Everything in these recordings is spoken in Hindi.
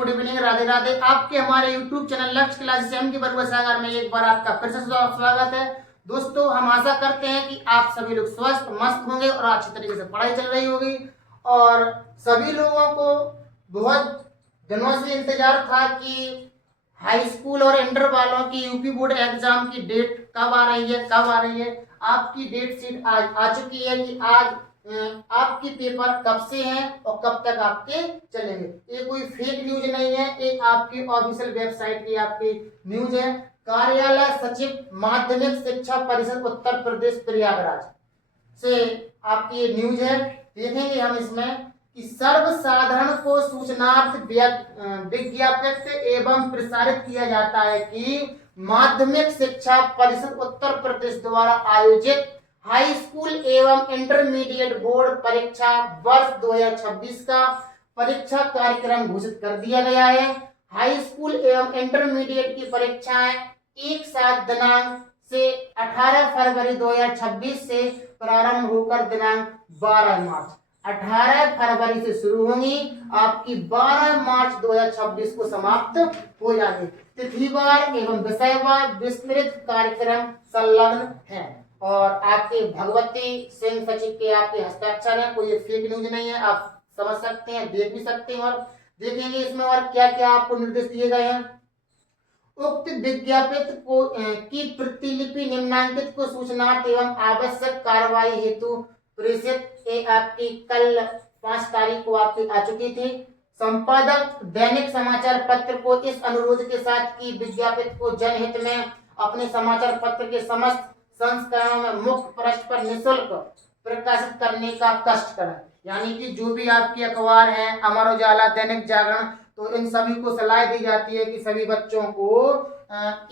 Good evening, Radhe Radhe. आपके हमारे यूट्यूब चैनल लक्ष्य क्लासेस एम के बरुआ सागर में एक बार आपका फिर से स्वागत है। दोस्तों, हम आशा करते हैं कि आप सभी लोग स्वस्थ मस्त होंगे और अच्छी तरीके से पढ़ाई चल रही होगी। और सभी लोगों को बहुत दिनों से इंतजार था कि हाई स्कूल और इंटर वालों की यूपी बोर्ड एग्जाम की डेट कब आ रही है, कब आ रही है। आपकी डेट शीट आज आ चुकी है कि आज आपके पेपर कब से हैं और कब तक आपके चलेंगे। ये कोई फेक न्यूज नहीं है, एक आपकी ऑफिशियल वेबसाइट की आपकी न्यूज है। कार्यालय सचिव माध्यमिक शिक्षा परिषद उत्तर प्रदेश प्रयागराज से आपकी ये न्यूज है। देखेंगे हम इसमें कि सर्वसाधारण को सूचनार्थ विज्ञापित एवं प्रसारित किया जाता है कि माध्यमिक शिक्षा परिषद उत्तर प्रदेश द्वारा आयोजित हाई स्कूल एवं इंटरमीडिएट बोर्ड परीक्षा वर्ष 2026 का परीक्षा कार्यक्रम घोषित कर दिया गया है। हाई स्कूल एवं इंटरमीडिएट की परीक्षाएं 1-7 दिनांक से 18 फरवरी 2026 से प्रारंभ होकर दिनांक 12 मार्च 18 फरवरी से शुरू होंगी, आपकी 12 मार्च 2026 को समाप्त हो जाएगी। तिथिवार एवं विषयवार विस्तृत कार्यक्रम संलग्न है और आपके भगवती सिंह सचिव के आपके हस्ताक्षर है। कोई फेक न्यूज नहीं है, आप समझ सकते हैं, देख भी सकते हैं। और देखेंगे इसमें और क्या क्या आपको निर्देश दिए गए हैं। उक्त विज्ञापित को की प्रतिलिपि निम्नांकित को सूचनार्थ एवं आवश्यक कार्रवाई हेतु प्रेषित आपकी कल 5 तारीख को आपकी आ चुकी थी। संपादक दैनिक समाचार पत्र को इस अनुरोध के साथ कि विज्ञापित को जनहित में अपने समाचार पत्र के समस्त संस्करणों में मुख्य पृष्ठ पर निःशुल्क प्रकाशित करने का कष्ट करें। यानी कि जो भी आपकी अखबार है, अमर उजाला, दैनिक जागरण, तो इन सभी को सलाह दी जाती है कि सभी बच्चों को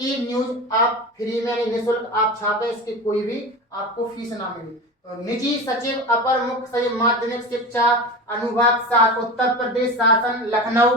ई न्यूज आप फ्री में निःशुल्क आप छापे, इसकी कोई भी आपको फीस ना मिले। तो निजी सचिव अपर मुख्य सचिव माध्यमिक शिक्षा अनुभाग 7 उत्तर प्रदेश शासन लखनऊ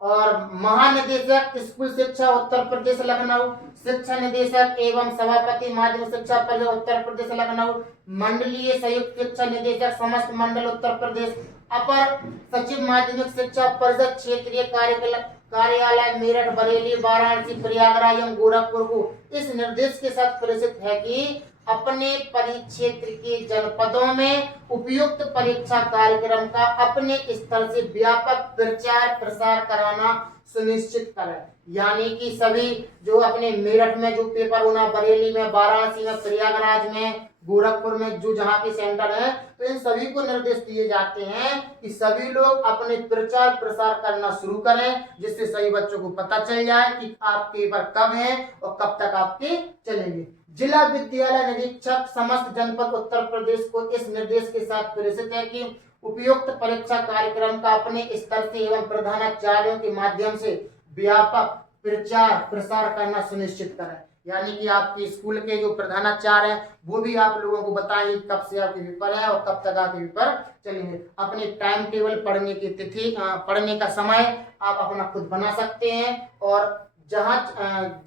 और महानिदेशक स्कूल शिक्षा उत्तर प्रदेश लखनऊ, शिक्षा निदेशक एवं सभापति माध्यमिक शिक्षा परिषद उत्तर प्रदेश लखनऊ, मंडलीय संयुक्त शिक्षा निदेशक समस्त मंडल उत्तर प्रदेश, अपर सचिव माध्यमिक शिक्षा परिषद क्षेत्रीय कार्यालय मेरठ, बरेली, वाराणसी, प्रयागराज एवं गोरखपुर को इस निर्देश के साथ प्रेषित है कि अपने परिक्षेत्र के जनपदों में उपयुक्त परीक्षा कार्यक्रम का अपने स्तर से व्यापक प्रचार प्रसार कराना सुनिश्चित करें। यानी कि सभी जो अपने मेरठ में जो पेपर होना, बरेली में, वाराणसी में, प्रयागराज में, गोरखपुर में जो जहाँ के सेंटर है, तो इन सभी को निर्देश दिए जाते हैं कि सभी लोग अपने प्रचार प्रसार करना शुरू करें, जिससे सभी बच्चों को पता चल जाए कि आपके पेपर कब है और कब तक आपके चलेंगे। जिला विद्यालय निरीक्षक समस्त जनपद उत्तर प्रदेश को इस निर्देश के साथ प्रेषित है कि उपयुक्त परीक्षा कार्यक्रम का अपने स्तर से एवं प्रधानाचार्यों के माध्यम से व्यापक प्रचार प्रसार करना सुनिश्चित करें। यानी कि आपके स्कूल के जो प्रधानाचार्य हैं वो भी आप लोगों को बताएंगे कब से आपके पेपर है और कब तक आपके पेपर चलेंगे। अपने टाइम टेबल, पढ़ने की तिथि, पढ़ने का समय आप अपना खुद बना सकते हैं और जहाँ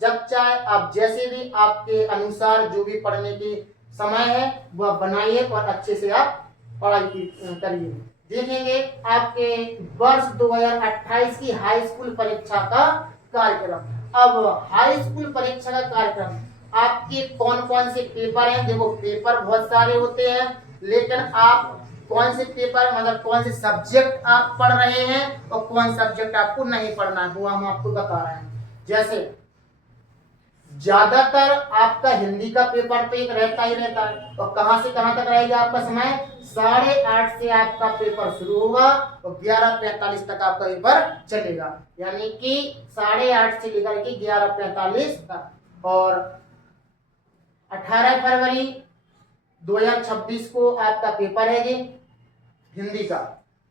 जब चाहे आप जैसे भी आपके अनुसार जो भी पढ़ने की समय है वह बनाइए और अच्छे से आप पढ़ाई करिए। देखेंगे आपके वर्ष 2028 की हाई स्कूल परीक्षा का कार्यक्रम। अब हाई स्कूल परीक्षा का कार्यक्रम आपके कौन कौन से पेपर हैं। देखो, पेपर बहुत सारे होते हैं, लेकिन आप कौन से पेपर मतलब कौन से सब्जेक्ट आप पढ़ रहे हैं और कौन सब्जेक्ट आपको नहीं पढ़ना है वो हम आपको बता रहे हैं। जैसे ज्यादातर आपका हिंदी का पेपर तो एक रहता ही रहता है और कहां से कहां तक रहेगा आपका समय 8:30 से आपका पेपर शुरू होगा और 11:45 तक आपका पेपर चलेगा। यानी कि 8:30 से लेकर के 11:45 तक। और 18 फरवरी 2026 को आपका पेपर है जी हिंदी का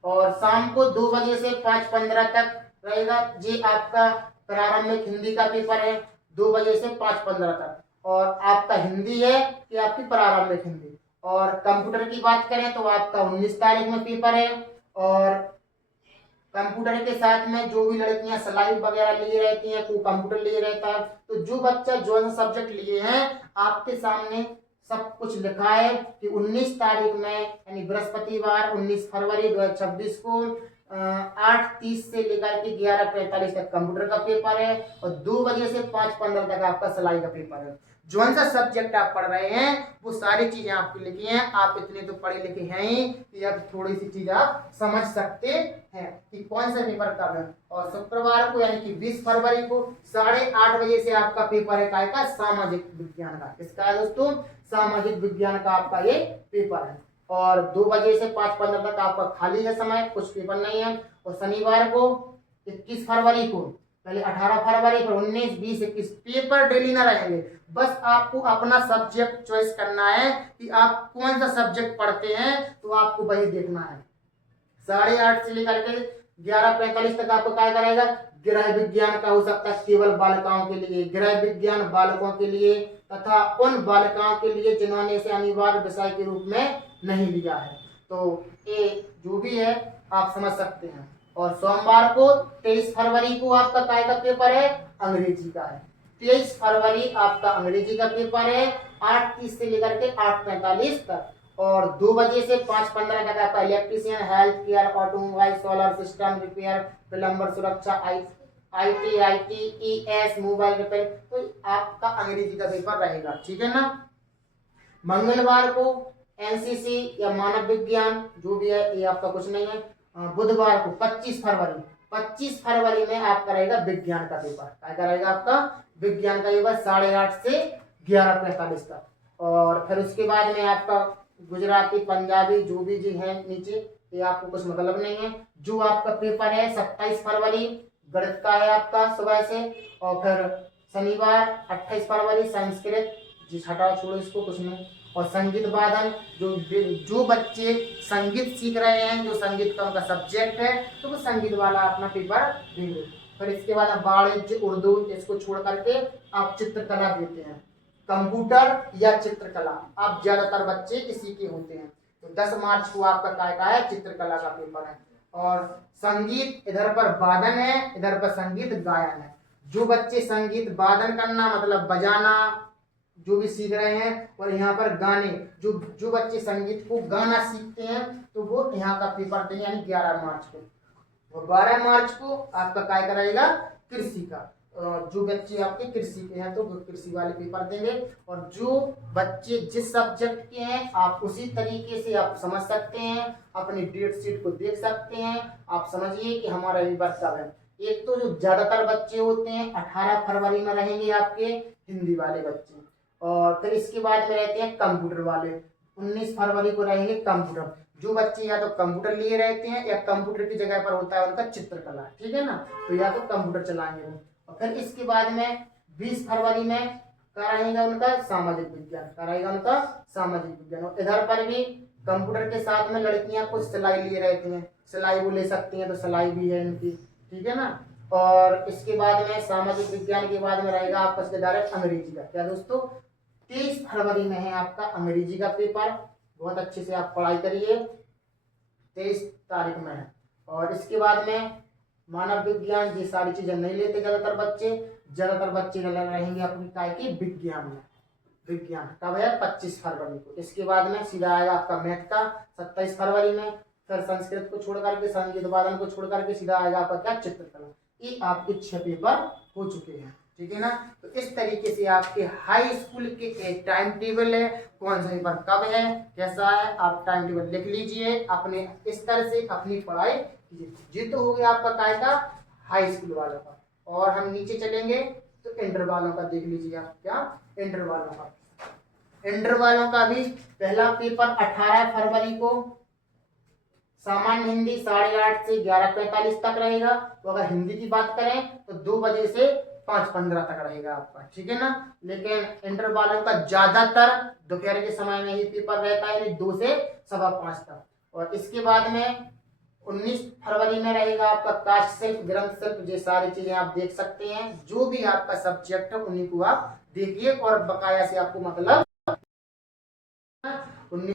और शाम को 2 बजे से 5:15 तक रहेगा जी आपका प्रारंभिक हिंदी का पेपर है, 2 बजे से 5:15 तक। और आपका हिंदी है कि आपकी प्रारंभिक हिंदी। और कंप्यूटर की बात करें तो आपका 19 तारीख में पेपर है और कंप्यूटर के साथ में जो भी लड़कियां सिलाई वगैरह लिए रहती हैं, कोई कंप्यूटर लिए रहता है, तो जो बच्चा जो सब्जेक्ट लिए हैं आपके सामने सब कुछ लिखा है कि 19 तारीख में यानी बृहस्पतिवार 19 फरवरी 2026 को 8:30 से लेकर के 11:45 तक कंप्यूटर का पेपर है और 2 बजे से 5:15 तक आपका सिलाई का पेपर है। जो सा सब्जेक्ट आप पढ़ रहे हैं वो सारी चीजें आपकी लिखी हैं। आप इतने तो पढ़े लिखे हैं ही कि अब थोड़ी सी चीज आप समझ सकते हैं कि कौन सा पेपर कब है। और शुक्रवार को यानी कि 20 फरवरी को 8:30 बजे से आपका पेपर है का सामाजिक विज्ञान का। किसका है दोस्तों? सामाजिक विज्ञान का आपका ये पेपर है। और 2 बजे से 5:15 तक आपका खाली है समय, कुछ पेपर नहीं है। और शनिवार को 21 फरवरी को, पहले 18 फरवरी पर 19, 20, 21 पेपर डेली ना रहेंगे। बस आपको अपना सब्जेक्ट चॉइस करना है कि आप कौन सा सब्जेक्ट पढ़ते हैं, तो आपको वही देखना है। 8:30 से लेकर के 11:45 तक आपको क्या कराएगा? गृह विज्ञान का हो सकता है केवल बालिकाओं के लिए, गृह विज्ञान बालकों के लिए तथा उन बालिकाओं के लिए जिन्होंने इसे अनिवार्य विषय के रूप में नहीं लिया है। तो ये जो भी है आप समझ सकते हैं। और सोमवार को 23 फरवरी को आपका काय का पेपर है? अंग्रेजी का है। 23 फरवरी आपका अंग्रेजी का पेपर है 8:30 से लेकर के 8:45 तक। और 2 बजे से 5:15 तक आपका electrician, health care, automobile, solar system repair, plumber, सुरक्षा, ITES, मोबाइल रिपेयर, तो आपका अंग्रेजी का पेपर रहेगा। ठीक है ना। मंगलवार को एनसीसी या मानव विज्ञान जो भी है, ये आपका कुछ नहीं है। बुधवार को 25 फरवरी में आपका रहेगा विज्ञान का पेपर। क्या रहेगा आपका? विज्ञान का पेपर 8:30 से 11:45 तक। और फिर उसके बाद में आपका गुजराती, पंजाबी जो भी जी है नीचे, ये आपको कुछ मतलब नहीं है। जो आपका पेपर है 27 फरवरी गणित का है आपका सुबह से। और फिर शनिवार 28 फरवरी संस्कृत, जिस हटाओ छोड़ो इसको, कुछ नहीं। और संगीत वादन, जो बच्चे संगीत सीख रहे हैं, जो संगीत का उनका सब्जेक्ट है, तो वो संगीत वाला अपना पेपर देंगे। फिर इसके बाद आप वाणिज्य, उर्दू, इसको छोड़ करके आप चित्रकला देते हैं। कंप्यूटर या चित्रकला, आप ज्यादातर बच्चे इसी के होते हैं। तो 10 मार्च को आपका काय का है? चित्रकला का पेपर है। और संगीत इधर पर वादन है, इधर पर संगीत गायन है। जो बच्चे संगीत वादन करना मतलब बजाना जो भी सीख रहे हैं, और यहाँ पर गाने, जो बच्चे संगीत को गाना सीखते हैं, तो वो यहाँ का पेपर देंगे यानी 11 मार्च को। और 12 मार्च को आपका काय कराएगा? कृषि का। जो बच्चे आपके कृषि के हैं तो वो कृषि वाले पेपर देंगे। और जो बच्चे जिस सब्जेक्ट के हैं आप उसी तरीके से आप समझ सकते हैं, अपनी डेट शीट को देख सकते हैं। आप समझिए कि हमारा पेपर कब है। एक तो जो ज्यादातर बच्चे होते हैं 18 फरवरी में रहेंगे आपके हिंदी वाले बच्चे। और फिर इसके बाद में रहते हैं कंप्यूटर वाले, 19 फरवरी को रहेंगे कंप्यूटर। जो बच्चे या तो कंप्यूटर लिए रहते हैं या कंप्यूटर की जगह पर होता है उनका चित्रकला। ठीक है ना। तो या तो कंप्यूटर चलाएंगे वो। और फिर इसके बाद में 20 फरवरी में क्या रहेगा उनका? सामाजिक विज्ञान का रहेगा उनका सामाजिक विज्ञान। और इधर पर भी कंप्यूटर के साथ में लड़कियां कुछ सिलाई लिए रहती हैं, सिलाई वो ले सकती हैं, तो सिलाई भी है इनकी। ठीक है ना। और इसके बाद में सामाजिक विज्ञान के बाद में रहेगा आपका इसके डायरेक्ट अंग्रेजी का। क्या दोस्तों? 23 फरवरी में है आपका अंग्रेजी का पेपर। बहुत अच्छे से आप पढ़ाई करिए, 23 तारीख में है। और इसके बाद में मानव विज्ञान, ये सारी चीजें नहीं लेते ज्यादातर बच्चे रहेंगे अपनी काय की विज्ञान में। विज्ञान कब है? 25 फरवरी को। इसके बाद में सीधा आएगा आपका मैथ का 27 फरवरी में। फिर संस्कृत को छोड़ करके, संगीत वादन को छोड़ करके सीधा आएगा आपका क्या? चित्रकला। ये आपके 6 पेपर हो चुके हैं। ठीक है ना। तो इस तरीके से आपके हाई स्कूल के एक टाइम टेबल है, कौन सा पेपर कब है, कैसा है, आप टाइम टेबल लिख लीजिए। अपने इस तरह से अपनी पढ़ाई कीजिए। ये तो हो गया आपका काय का? हाई स्कूल वालों का। और हम नीचे चलेंगे तो इंटर वालों का देख लीजिए आप। क्या? इंटर वालों का। इंटर वालों का भी पहला पेपर 18 फरवरी को सामान्य हिंदी 8:30 से 11:45 तक रहेगा। तो अगर हिंदी की बात करें तो 2 बजे से 5:15 तक रहेगा आपका। ठीक है ना। लेकिन इंटर वालों का ज्यादातर दोपहर के समय में ही पेपर रहता है, यानी 2 से 5:15 तक। और इसके बाद में 19 फरवरी में रहेगा आपका कास्ट शिल्प, ग्रंथ शिल्प, ये सारी चीजें आप देख सकते हैं। जो भी आपका सब्जेक्ट है उन्हीं को आप देखिए और बकाया से आपको मतलब 19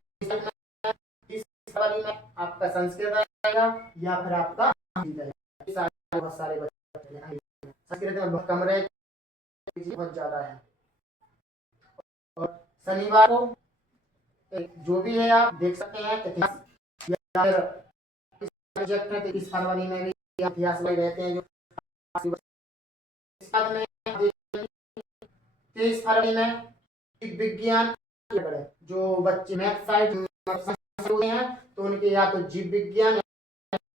फरवरी में आपका संस्कृत रहेगा या फिर आपका बहुत सारे बच्चे संस्कृत में बहुत कम रहे, बहुत ज्यादा है। और शनिवार को जो भी है आप देख सकते हैं, इतिहास या फिर सब्जेक्ट है, तो 30 फरवरी में भी इतिहास में रहते हैं। जो 23 फरवरी में विज्ञान, जो बच्चे मैथ साइड हुए हैं तो उनके या तो जीव विज्ञान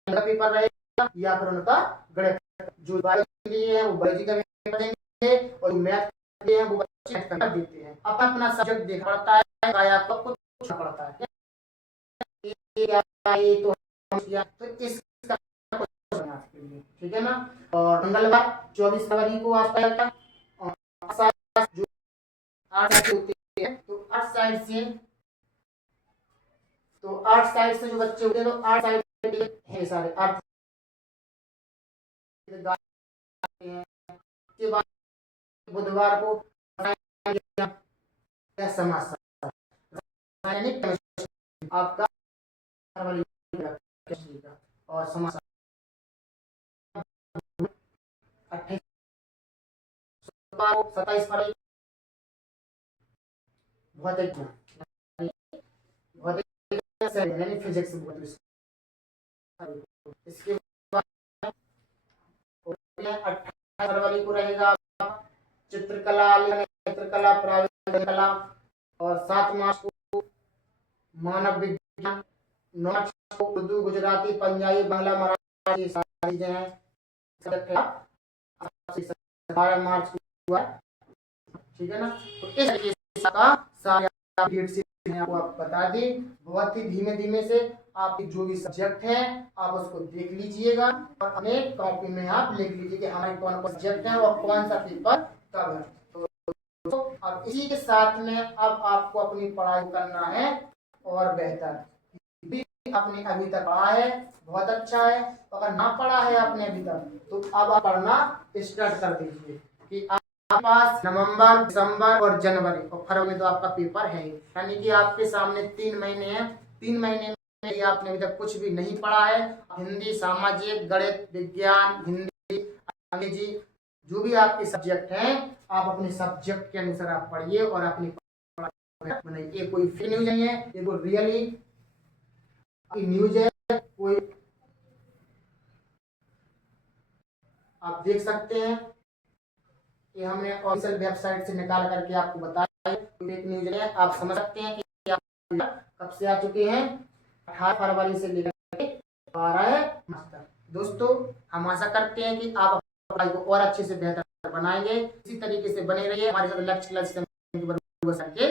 का पेपर रहेगा या फिर उनका गणित। जो बायोलॉजी लिए हैं वो बायोलॉजी का पेपर देंगे और मैथ लिए हैं वो बच्चे मैथ का देते हैं। अपना अपना सब्जेक्ट देखना पड़ता है, या आपको कुछ पड़ता है। तो इसका ठीक है ना। और मंगलवार 24 फरवरी को आपका 8 होती है, तो 8 साइड से जो बच्चे होते हैं तो 8 साइड है सारे 8 के बाद बुधवार को समाज आपका और समाज 27 फरवरी भौतिक यानी फिजिक्स। इसके बाद 28 फरवरी को रहेगा चित्रकला प्रावधान कला, और 7 मार्च को मानव विज्ञान, 9 मार्च को उर्दू, गुजराती, पंजाबी, बांग्ला, मराठी सारी चीजें हैं। 12 मार्च को हुआ, ठीक है ना। तो इस तरीके से का सारे डेट से आपको आप बता दें। बहुत ही धीमे धीमे से आप जो भी सब्जेक्ट है आप उसको देख लीजिएगा और अपने कॉपी में आप लिख लीजिए कि हमारे कौन कौन सब्जेक्ट है और कौन सा पेपर कब है। तो अब इसी के साथ में अब आपको अपनी पढ़ाई करना है और बेहतर। आपने अभी तक पढ़ा है बहुत अच्छा है, अगर ना पढ़ा है आपने अभी तक तो अब आप पढ़ना स्टार्ट कर दीजिए कि आपके पास नवंबर, दिसंबर और जनवरी और फरवरी में तो आपका पेपर है, यानी कि आपके सामने 3 महीने हैं। 3 महीने में आपने अभी तक कुछ भी नहीं पढ़ा है। हिंदी, सामाजिक, गणित, विज्ञान, हिंदी, अंग्रेजी, जो भी आपके सब्जेक्ट हैं आप अपने सब्जेक्ट के अनुसार आप पढ़िए और अपनी पढ़ाई बनाइए। ये कोई फेक न्यूज नहीं है, ये कोई रियली न्यूज है। कोई आप देख सकते हैं कि हमने ऑफिशियल वेबसाइट से निकाल करके आपको बताया फेक न्यूज है। आप समझ सकते हैं कि आप कब से आ चुके हैं, 18 फरवरी से लेकर 12 मार्च तक। दोस्तों हम आशा करते हैं कि आप पढ़ाई को और अच्छे से बेहतर बनाएंगे। इसी तरीके से बने रहिए हमारे साथ। लक्ष्य क्लास के